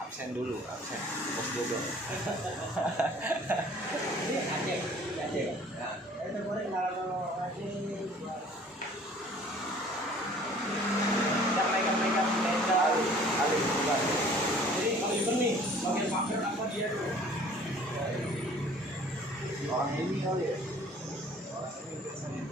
Absen dulu, absen pos dulu. Ini Aceh. Nah, itu boleh kalau Aceh yang megang-megang benda. Bukan. Jadi kalau itu nih, bagian pamer apa dia tuh? Orang ini kali ya. Orang ini biasanya.